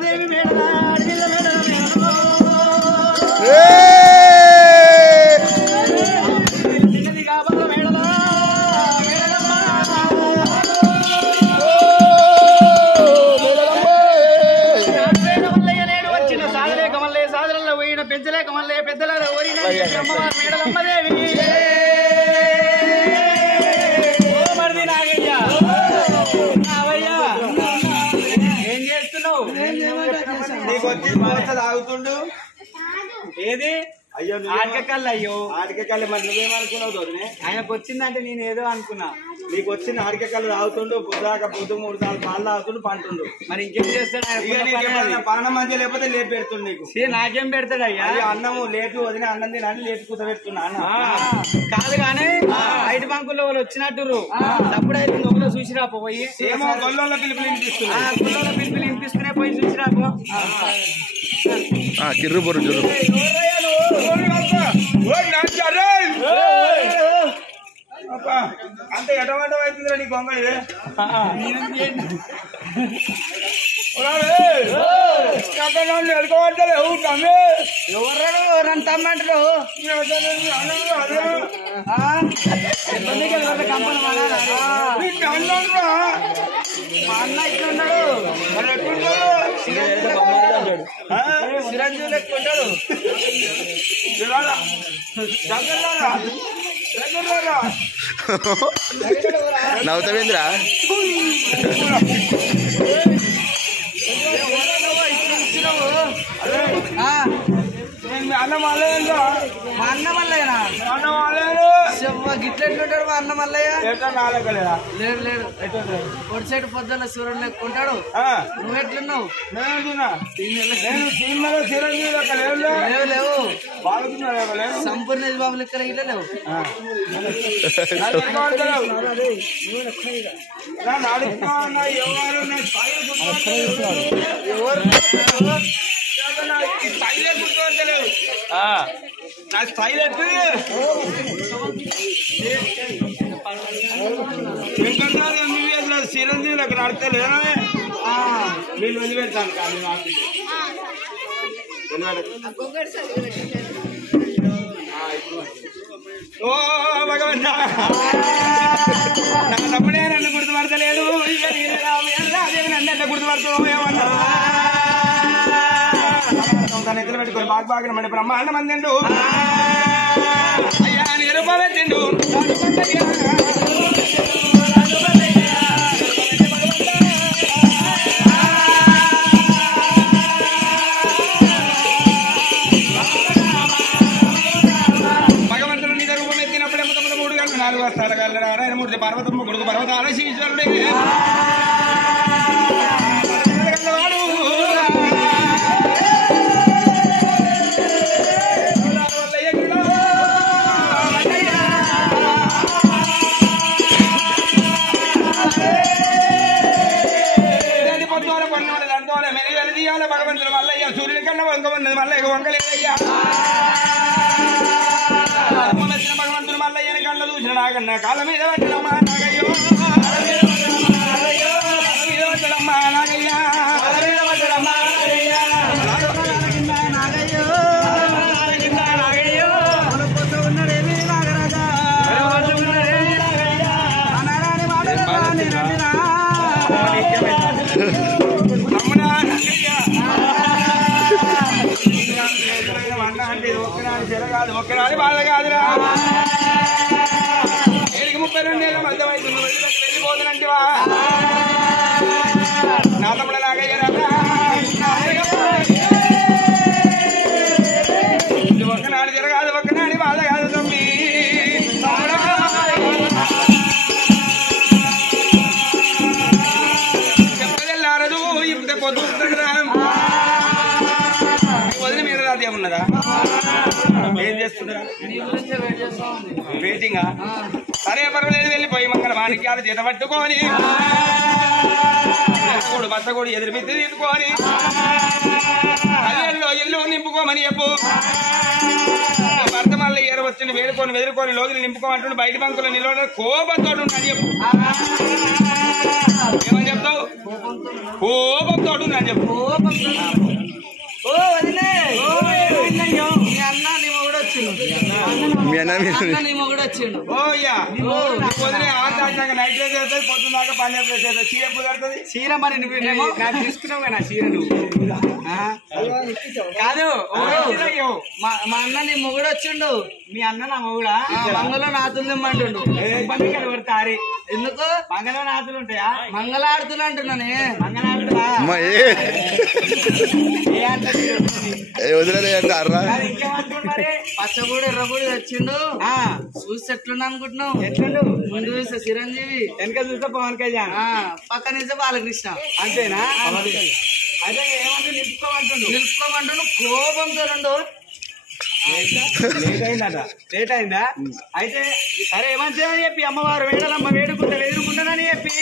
అమ్మదేవి మేడలా అడిగిన మేడల మేడలో చిన్నది కాబల్ల మేడలా మల్లయ్య నేడు వచ్చిన సాగలేక మల్లయ్య సాగరంలో పోయిన పెంచలేక మల్లయ్య పెద్దల ఓరిన అమ్మవారి మేడల అమ్మదేవి తాగుతుండు ఏది అయ్యో ఆటకల్లు అయ్యో ఆడికల్లి మరి నువ్వేమనుకున్నావు తోనే ఆయనకు వచ్చిందంటే నేను ఏదో అనుకున్నా నీకు వచ్చిన ఆడికల్లి తాగుతుండు పొద్దాక పొద్దు 3 సార్లు పాలు తాగుతుండు పంటుండు మరి ఇంకేం చేస్తాడు ఇక నీకు ఆయన ఎప్పుడైనా పాలన మంచి లేకపోతే లేపు పెడుతుండు నీకు నాకేం పెడతాడు అయ్యా అయ్యో అన్నము లేటు వదిన అన్నం తినాలి లేటు కూర్చోబెడుతున్నా అన్న కాదు కానీ బయట బంకుల్లో వాళ్ళు వచ్చినట్టు అప్పుడైతే ఒకలో చూసిరా పోయి ఏమో గొల్లోళ్ళ పిలుపులు వినిపిస్తుంది గుళ్ళలో పిలుపులు వినిపిస్తూనే పోయి చూసిరాపో కిర్రు బొర్రు జుర్రు అంత ఎటవంట అవుతుందిరా నీ గొంగళి ఎడుకోవట్లేవు తమ్మి ఎవరు నన్ను తమ్మంటారు కంపలు మా అన్న ఇట్లున్నాడు చిరంజీవి లెక్కుంటాడు నవ్వుతావేంద్రా అన్న మల్లయ్య మా అన్న మల్లయ్యనా అన్న మల్లయ్య గిట్ల ఎట్లుంటాడు మా అన్న మల్లయ్య ఎట్లా నాలుగలేదా లేడు లేడు ఒడి సైడ్ పొద్దున్న సూర్యుడు లెక్కుంటాడు నువ్వు ఎట్లున్నావు నేను సినిమాలో చిరంజీవి లెక్క లేవు లేవు లేవు బాగుతున్నావు లేవు సంపూర్ణ బాబు లెక్క ఇట్లా లేవు నా స్థాయిలో చిరంజీవి లెక్క నడతలేదా వీళ్ళు వదిలిపెడతాను కానీ నాకు ఓ భగవంత నా తమ్ముడే నన్ను గుర్తుపడతలేడు నన్ను ఎట్లా గుర్తుపడతావు ఏమన్నా తన ఎత్తులు పెట్టుకొని బాగా మన బ్రహ్మాండ మందిండు అయ్యా నిరూపబెట్టిండు భగవంతుడు నిజ రూపం ఎత్తినప్పుడే 3 గంటలు 4 వస్తాడు గల్ల నారాయణమూర్తి పార్వతమ్మ కొడుకు పర్వతాల శీశ్వరుడే భగవంతుడు మల్లయ్య సూర్యుని కన్నా వంక ఉన్నది మల్లయ్య వంకలేదయ్యా భగవంతుడు మల్లయ్యని కళ్ళ చూసిన నాకన్నా కాళ్ళ మీద పట్టడమ్మా నాగయ్యో మీద పట్టడమ్మా నాగయ్యా ఒక్కనాడు బాధ కాదురా 32 ఏళ్ళ మధ్య వయసు వెళ్ళిపోతున్నంటివా నా తమ్ముడ నాగయ్య ఒక్కనాడు జరగాదు ఒక్కనాడు బాధ కాదు తమ్మి చెప్పదెల్లారదు ఇప్పుడు పొద్దు వదిలి మీద రాదే ఉన్నదా ఏం చేస్తున్నారా వెయిటింగా సరే పర్వాలేదు వెళ్ళిపోయి మంగళ మాణిక్యాలు చేత పట్టుకొని బత్తగూడు ఎదురు మిద్ది తీసుకొని అల్లెల్లో ఇల్లు నింపుకోమని చెప్పు భర్త మళ్ళీ వచ్చి వేడుకొని వెదురుకొని లోగిని నింపుకోమంటుండే బయట బంకులో నిలబడ కోపంతో అని చెప్పు ఏమని చెప్తావు కోపంతో అని చెప్పు ఓ వదిలే మీ అన్న నీ మొగుడు వచ్చిండు మీ అన్న నీ మొగుడు వచ్చిండు ఓ అయ్యా పొద్దునే ఆంధ్రాక నైట్ డ్రెస్ చేస్తుంది పొద్దున్న దాకా పంజాబ్ డ్రెస్ చేస్తుంది చీర కుదరుతుంది చీర మరి నువ్వేమో నాకు తీసుకున్నావు కదా చీర నువ్వు కాదు మా అన్న నీ మొగుడు వచ్చిండు మీ అన్న నా మొగుడా మంగళ నాతులు తెమ్మంటుండు కొడతారి ఎందుకు మంగళ నాతులు ఉంటాయా మంగళాడుతులు అంటున్నానే మంగళాడుతులా అమ్మా వదిలే అంటారా పచ్చబూడి ఎర్రబూడి వచ్చిండు చూసి ఎట్లున్నా అనుకుంటున్నావు ఎట్లుండు ముందు చూస్తే చిరంజీవి వెనక చూస్తే పవన్ కళ్యాణ్ పక్కన చూస్తే బాలకృష్ణ అంతేనా అయితే ఏమంటే నిలుపుకోమంటుండు కోపంతో రెండు లేట్ అయిందా అయితే సరే ఏమంటే చెప్పి అమ్మవారు వేడలమ్మ వేడుకుంటే వేడుకుంటానని చెప్పి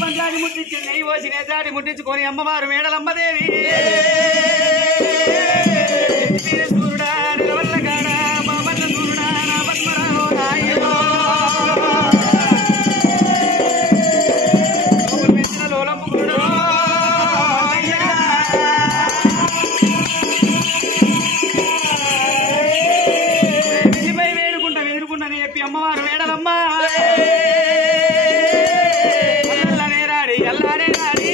పంట్లాడి ముట్టించి నెయ్యి పోసి నేతాడి ముట్టించుకొని అమ్మవారు వేడలమ్మదేవి సూర్యుడా నిలవల్ల కాడా మా బట్ల సూర్యుడా నా పద్మరామో నాయో పెంచిన లోలంపు కూడా వేడుకుంటానని చెప్పి అమ్మవారు వేడలమ్మ రాడి అల్లానే రాడి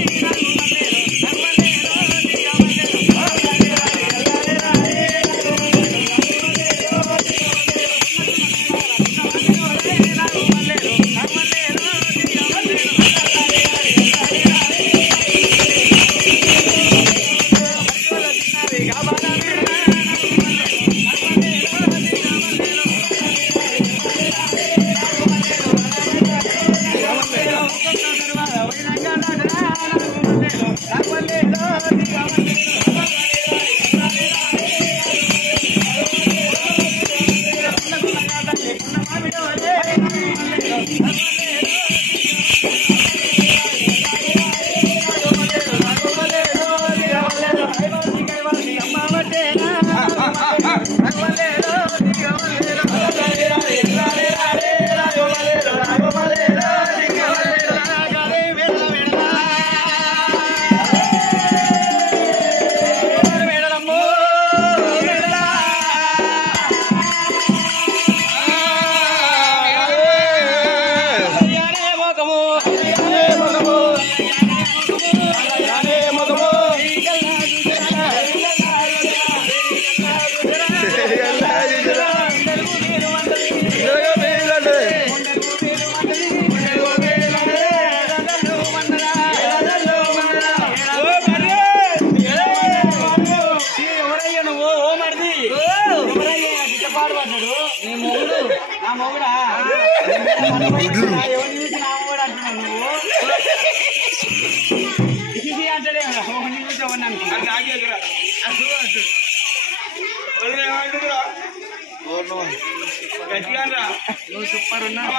నువ్వు సూపర్ ఉన్నావు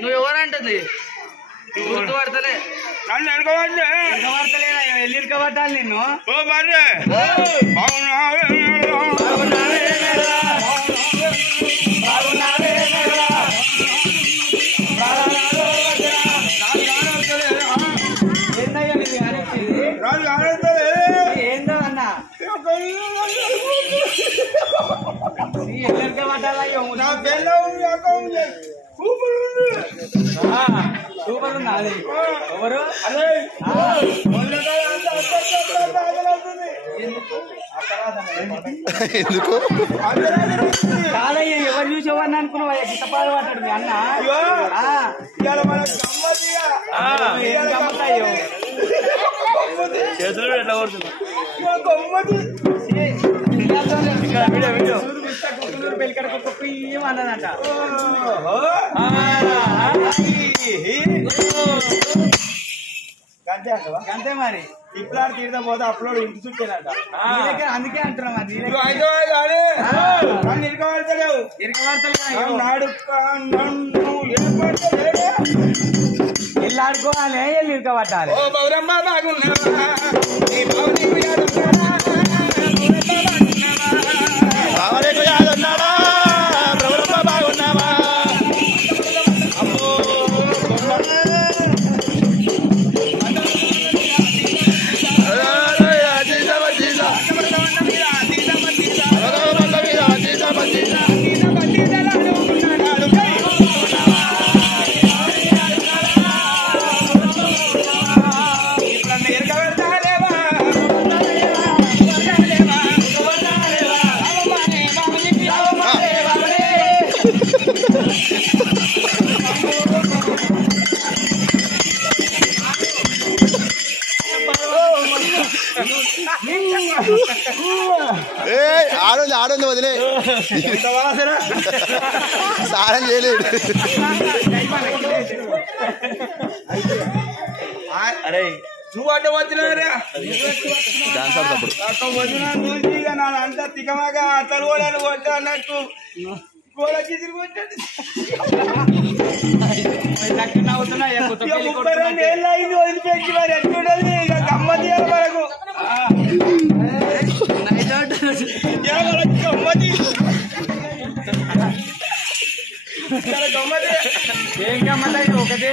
నువ్వెవరు అంటుంది గుర్తుపడతలే నన్ను ఎడకబడతలేదా వెళ్ళి ఇరకబట్టాలి నిన్ను ఓ బర్రె ఏందో అన్న సూపర్ ఉందా అది ఎవరు ఎందుకు కాదయ్య ఎవరు చూసేవాడిని అనుకున్నావా గిట్టపాడు పడ్డాడు మీ అన్న చేతులు ఎట్లా కొడుతున్నా పెళ్ళికడ కుక్క అన్నదంట అంతే మరి ఇప్లాడు తీర్థం పోతే అప్లోడ్ ఇంటి చుట్టేనట అందుకే అంటున్నాం అది ఇరకబడతలేవు వెళ్ళి ఆడుకోవాలి వెళ్ళి ఇరకబట్టాలి ఓ బౌరమ్మ బాగున్నా ఆడుంది వదిలే సారం చేయలేడు అరే నువ్వు అడ్డ వచ్చినారా వదిన నుంచి నాదంతా తికమాగా తరువాలని కొట్టా అన్నట్టు గోడకి తిరిగి వచ్చాడు 32 ఏళ్ళు అయింది వదిలిపెట్టి మరి ఎట్లుండదు ఇక గమ్మతి మనకు గమ్మతి ఏం గమ్మతి ఒకటే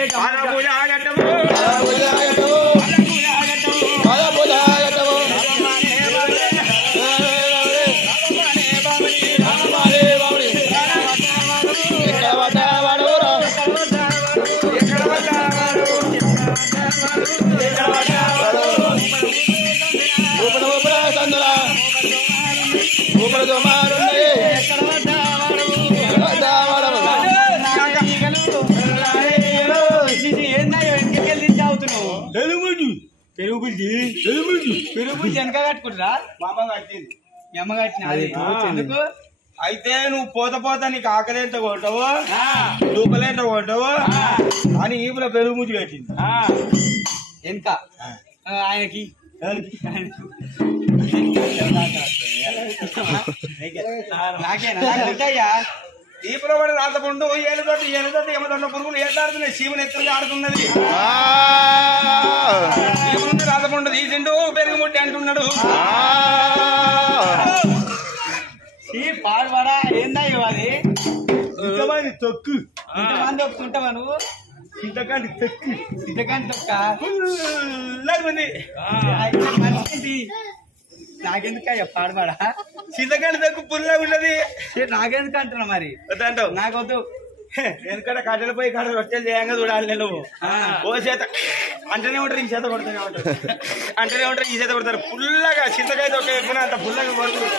పెరుగు వెనక కట్టుకుంటారా మా అమ్మ కట్టింది మీ అమ్మ కట్టిన ఎందుకు అయితే నువ్వు పోత నీకు ఆకలేంత కొట్టవు దూపలేంత కొట్టవు అని ఈపులో పెరుగు ముచ్చి కట్టింది వెనక ఆయనకి నాకేనా ఈపులో పడి రాతకుంటూ ఏళ్ళతోటి ఏమదన్న పురుగులు ఏటాడుతున్నాయి శివుని ఎత్తుగా ఆడుతున్నది రాతకుంటూ తీసిండు పెరుగు ముట్టి అంటున్నాడు పాడువాడా ఏందా ఇవ్వాలి తొక్కు ఇంతమంది ఒప్పుకుంటావా నువ్వు ఇంతకంటే తొక్కు తొక్క నాకెందుకయ్యా పాడమాడా చింతకంటే తక్కువ పుల్లగా ఉన్నది నాకెందుకు అంటున్నా మరి వద్దంటావు నాకొద్దు ఎందుకంటే కట్టెలు పోయి కట్టెలు రొట్టెలు చేయంగా చూడాలి నేను ఓ చేత అంటనే ఉంటారు ఈ చేత కొడతానే ఉంటారు అంటనే ఉంటారు ఈ చేత కొడతారు పుల్లగా చింతకాయ తొక్క ఎక్కువ అంత పుల్లగా కొడుతుంది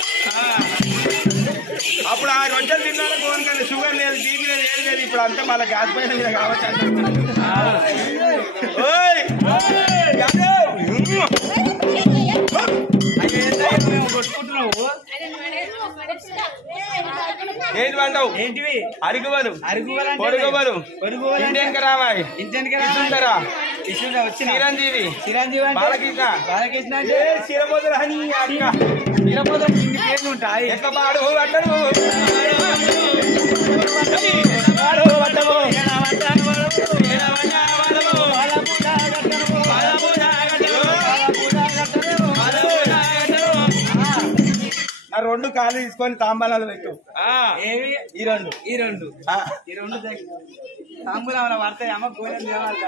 అప్పుడు ఆ రొట్టెలు తిన్నాను ఫోన్ కానీ షుగర్ లేదు బీపీ లేదు ఏం లేదు ఇప్పుడు అంతా మళ్ళీ గ్యాస్ పైన మీద కావచ్చు కొట్టుకుంటున్నావు ఏంటి అంటావు ఏంటివి అరుగువలు రామాయి ఇంటెనకరా చిరంజీవి బాలకృష్ణ పేర్లు ఉంటాయి ఎక్క పాడు అంటారు నా 2 కాళ్ళు తీసుకొని తాంబాలాలు పెట్టు ఏవి ఈ రెండు తాంబూలాలు పడతాయి అమ్మ పోయిన దేవాలి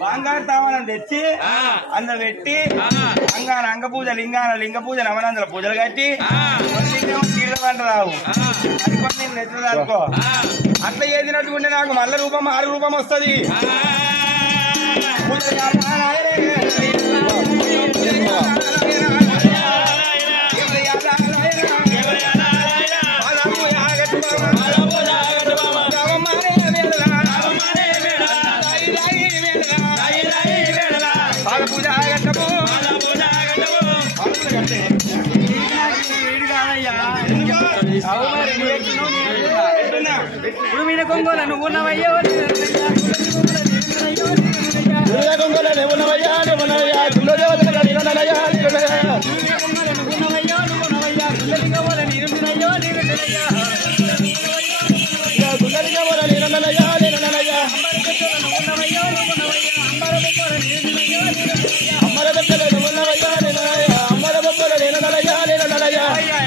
బంగారు తాంబాలను తెచ్చి అంద పెట్టి అంగ పూజ లింగ పూజ నవనందల పూజలు కట్టి తీర్థ పంట రావు అది కొన్ని నెట్లు దాడుకో అట్లా చేసినట్టుకుంటే నాకు మల్ల రూపం 6 రూపం వస్తుంది కొంగోల నువ్వు ఉన్నవయ్యో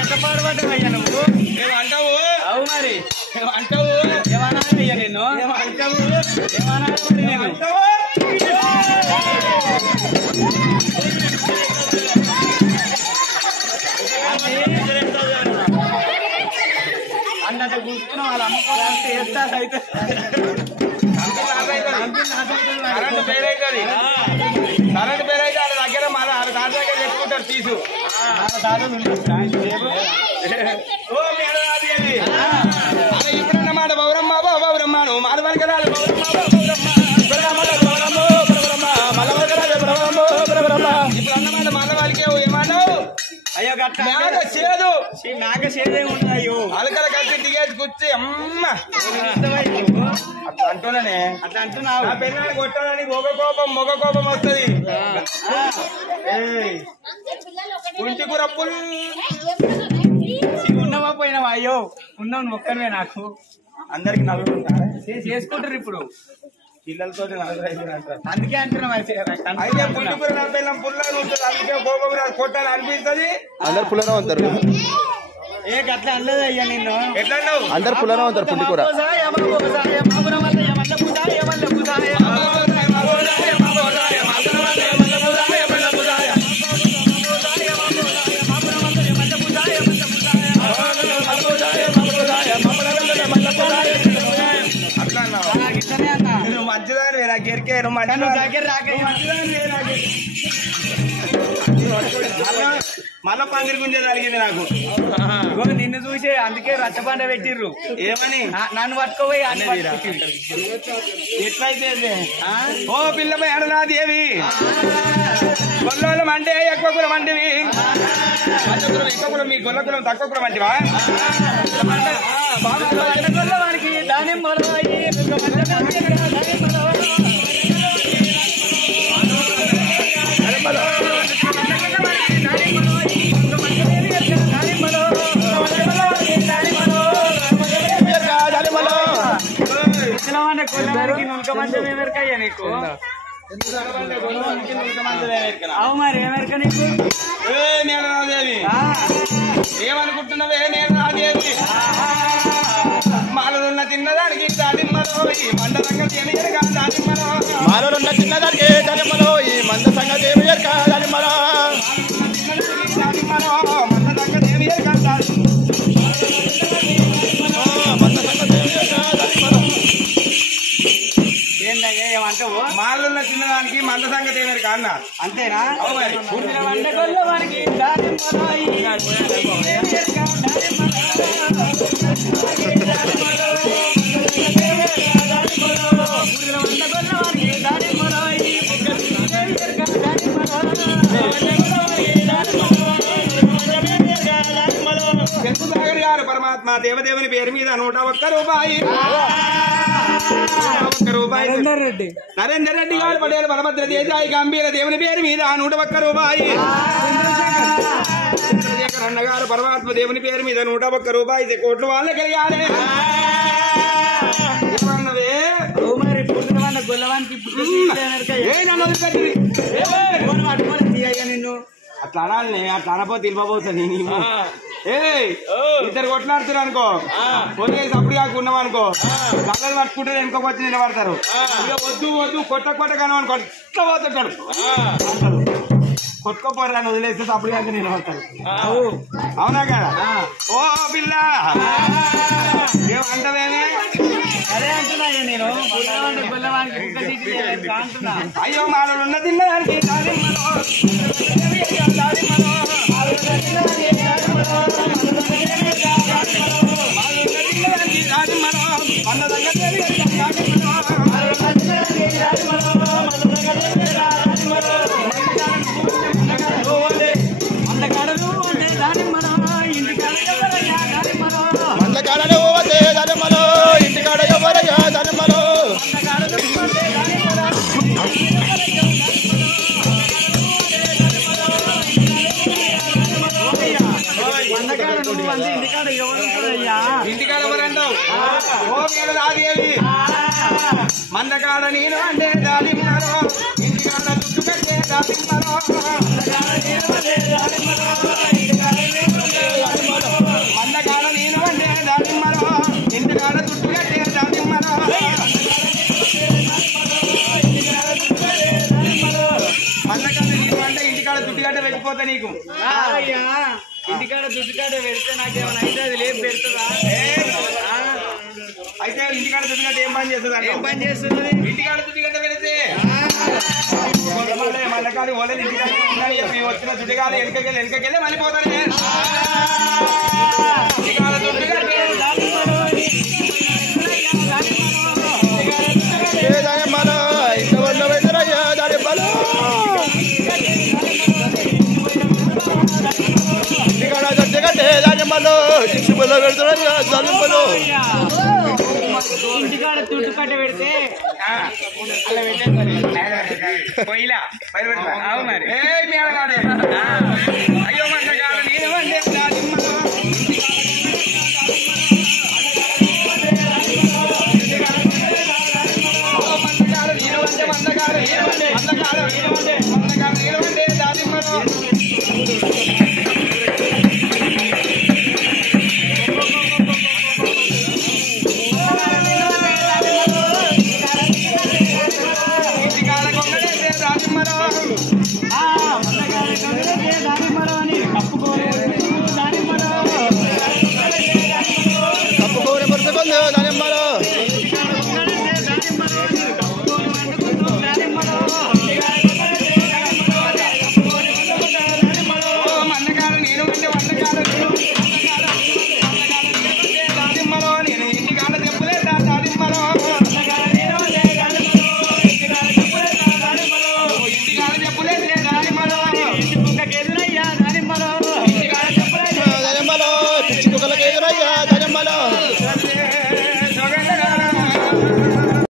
ఎంత పాడుపడ్డావయ్యా నువ్వు ఏమంటావు అవు మరి ఏమంటావు ఏమన్నా నేను ఏమంటావు అన్నట్టు కూర్చున్నాం వాళ్ళ అమ్మకాలు వేస్తా అయితే కరెంట్ పేరైతుంది వాళ్ళ దగ్గర మళ్ళీ వాళ్ళ దాని దగ్గర తెచ్చుకుంటారు తీసు ఇప్పుడన్నమాట బౌరమ్మ బౌరమ్మను మాలవరకరాలు ఇప్పుడు అన్నమాట మల్లవాళ్ళకే చేదు నాక చేదే ఉండదు అయ్యో అలకల కలిసి దిగేసి కూర్చి అమ్మ అట్లా అంటున్నానే అట్లా అంటున్నావు నా పిల్లల్ని కొట్టాలని మొగ కోపం వస్తుంది కుంటి కూర ఉన్నవా పోయినావా అయ్యో ఉన్నావు నువ్వు ఒక్కనే నాకు అందరికి నలుగురు ఉంటారా చేసుకుంటారు ఇప్పుడు పిల్లలతో నలుగురు ఐదుగురు అంటారు అందుకే అంటున్నావు అయితే కుంటి కూర నా పిల్లం పుల్లగా ఉంటుంది అందుకే కోపం కొట్టాలి అనిపిస్తుంది అందరు పుల్లనే ఉంటారు ఏ గట్లా అనలేదు అయ్యా నిన్ను ఎట్లా అన్నావు అందరు పుల్లనే ఉంటారు పుంటి కూర మంచిదాని నాకు ఎరికాను దగ్గర మళ్ళా పందిరి గుంజే జరిగింది నాకు నిన్ను చూసి అందుకే రచ్చబండ పెట్టిర్రు ఏమని నన్ను పట్టుకోపోయి ఎట్లయితే ఓ పిల్లపై అడనాదేవి గొల్లోలం అంటే ఎక్కువ కులం అంటివి కులం ఎక్కువ కులం మీ గొల్ల కులం తక్కువ కులం అంటివా వానికి దానిమ్మలో నులకమంటే నీకు అవు మరి ఏమెరక నీకు నేను రాదేవి ఏమనుకుంటున్నావే నేను రాదేవి మాలలున్న తిన్నదానికి దానిమ్మలో ఈ మండ సంగతి ఏమియరుగా దానిమ్మలో మాలోనున్న చిన్నదానికి దానిమ్మలో ఈ మంద సంగతి ఏమి ఎరక దానిమ్మలో దానిమ్మలో మండ సంగతి ఏమియరుగా మంద సంగతి ఏమి ఎరక దానిమ్మలో ఏందయ్యా ఏమంటావు మాలలున్న చిన్నదానికి మంద సంగతి ఏమియరుగా అన్న అంతేనా అవు మరి వంటకొల్ల వారికి దానిమ్మలో చంద్రసాగర్ గారు పరమాత్మ దేవదేవుని పేరు మీద 101 రూపాయి నరేందర్ రెడ్డి నరేందర్ రెడ్డి గారు పడేరు బలభద్ర దేశాయి గంభీర దేవుని పేరు మీద 101 రూపాయి చంద్రశేఖర్ అన్న గారు పరమాత్మ దేవుని పేరు మీద 101 రూపాయి కోట్లు వాళ్ళకి కలిగాలి మరి పుట్టిన గొల్లవానికి పట్టుకొని తీయగా నిన్ను అట్లా అనాలి అట్లా అనపోతే తెలిపబోతుంది ఇద్దరు కొట్లాడుతున్నారు అనుకో పోలీసు అప్పుడు కాక ఉన్నాం అనుకో కళ్ళలు పట్టుకుంటే వెనుకోకి వచ్చి నిలబడతారు ఇక వద్దు వద్దు కొట్ట కాను అనుకో ఇట్లా పోతుంటాడు కొట్టుకోపోరు అని వదిలేస్తే అప్పుడు కాక నిలబడతారు అవునా కదా ఓ పిల్ల ఏమంటవేమే అదే అంటున్నా నేను గొల్లవానికి అంటున్నా అయ్యో మాలో ఉన్న తిన్నదానికి మందకాడలో పోతే దానిమ్మలో ఇంటికాడ ఎవరయ్యా దానిమ్మలో ఇంటికాడ ఎవరంటావు ఓ మీద రాదేవి మందకాడ నేను అంటే దానిమ్మలో ఇంటికాడ చుట్టు పెట్టే దానిమ్మలో మందకాడ నేను అంటే దానిమ్మలో ఇంటికాడ చుట్టు పెట్టే దానిమ్మలో మందకాడ నేను అంటే ఇంటికాడ చుట్టుగడ్డ పెట్టిపోతా నీకు ఇంటికాడ దుడ్డుకాడ పెడితే నాకేమైనా అయితే అది లేపు పెడుతుందా అయితే ఇంటికాడ చుట్టుగడ్డ ఏం పని చేస్తుంది ఏం పని చేస్తున్నది ఇంటికాడ చుట్టుగడ్డ పెడితే మళ్ళీ ఓలేదు ఇంటికాడ వచ్చిన చుట్టుగాలి వెనకకెళ్ళి మళ్ళీ పోతారు ఇంటికాడ చుట్టుగడ్డ దానిమ్మలో ఇంత వల్ల వెదరయ్యా దానిమ్మలో దానిమ్మలో శిశువులో పెడుతున్నాయ్యా దానిమ్మలో ఇంటికాడ తుట్టు కట్ట పెడితే అలా పెట్టేస్తారు పొయ్యిలా బయట పెడతా అవు మరి అయ్యో మందగాడు నీడవండే దానిమ్మలో మందగాడు నీడవండే దానిమ్మలో